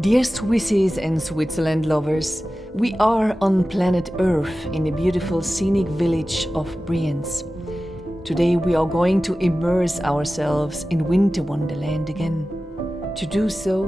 Dear Swissies and Switzerland lovers, we are on planet Earth in the beautiful scenic village of Brienz. Today we are going to immerse ourselves in winter wonderland again. To do so,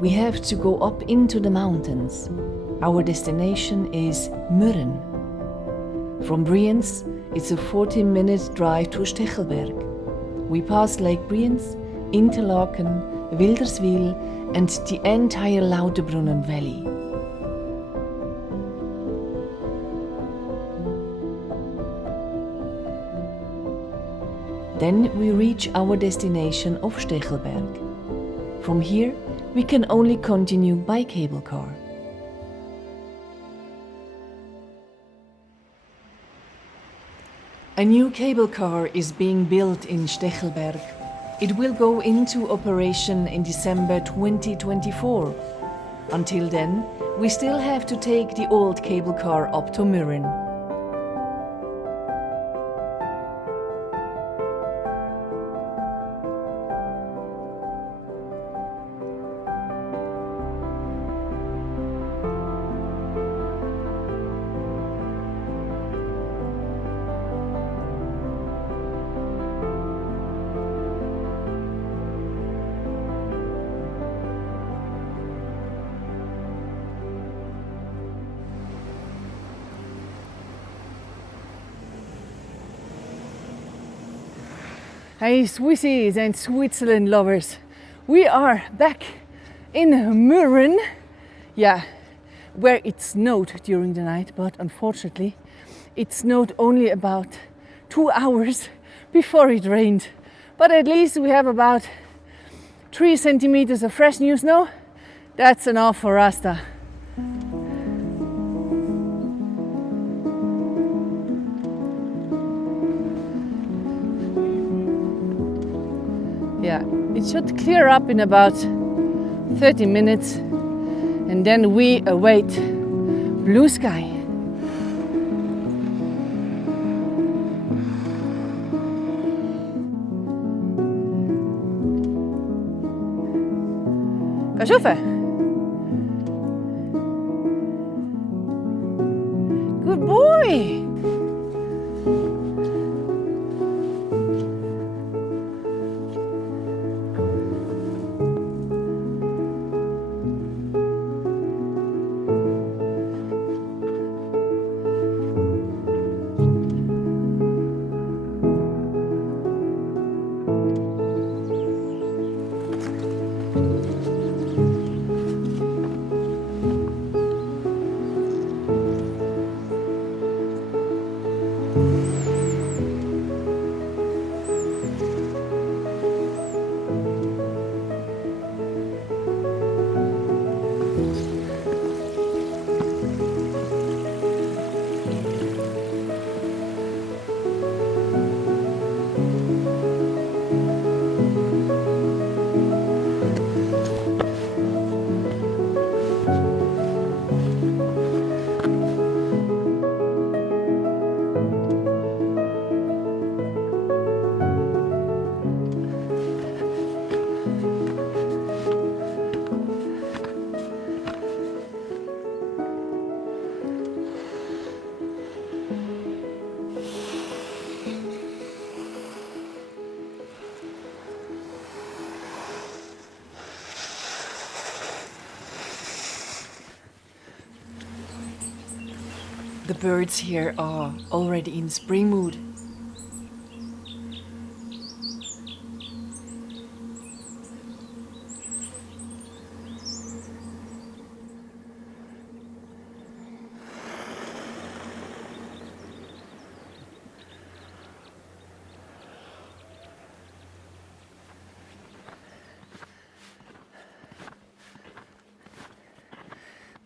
we have to go up into the mountains. Our destination is Mürren. From Brienz, it's a 40-minute drive to Stechelberg. We pass Lake Brienz, Interlaken, Wilderswil and the entire Lauterbrunnen Valley. Then we reach our destination of Stechelberg. From here, we can only continue by cable car. A new cable car is being built in Stechelberg. It will go into operation in December 2024. Until then, we still have to take the old cable car up to Mürren. Hey Swissies and Switzerland lovers, we are back in Mürren, where it snowed during the night, but unfortunately it snowed only about 2 hours before it rained. But at least we have about 3 centimeters of fresh new snow. That's enough for Rasta. Yeah, it should clear up in about 30 minutes and then we await blue sky. Kaschufe. Good boy. The birds here are already in spring mood.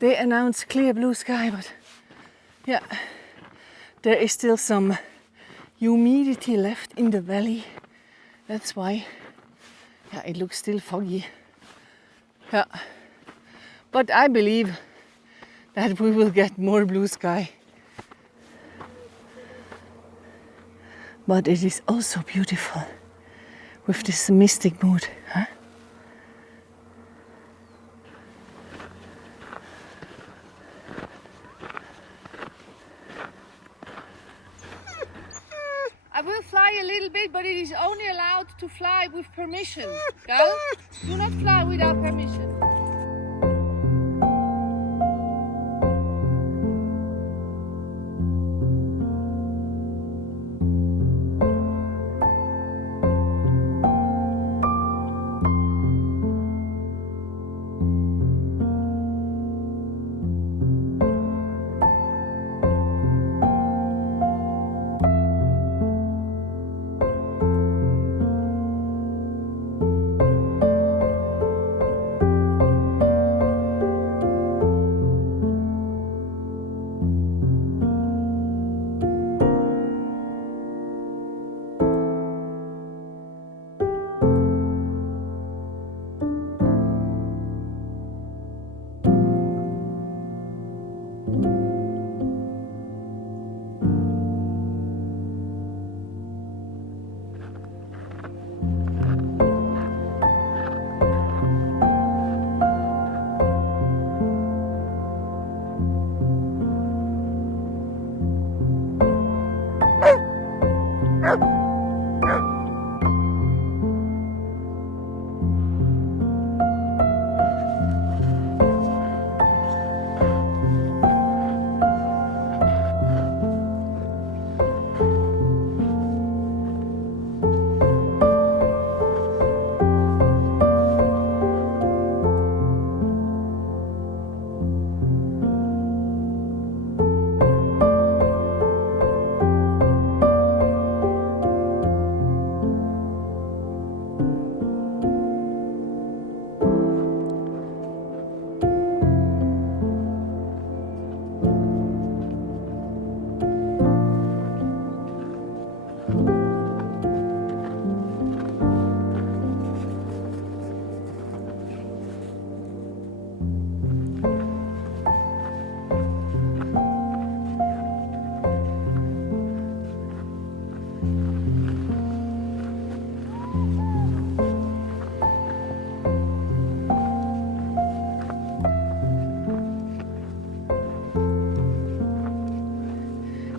They announced clear blue sky, but there is still some humidity left in the valley. That's why it looks still foggy. But I believe that we will get more blue sky. But it is also beautiful with this mystic mood, huh? fly a little bit, but it is only allowed to fly with permission. Girl, do not fly without permission.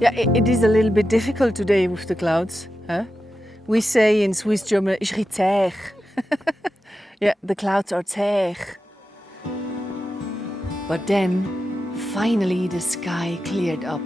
Yeah, it is a little bit difficult today with the clouds. Huh? We say in Swiss German, "Ich rit zäh." Yeah, the clouds are zäh. But then, finally the sky cleared up.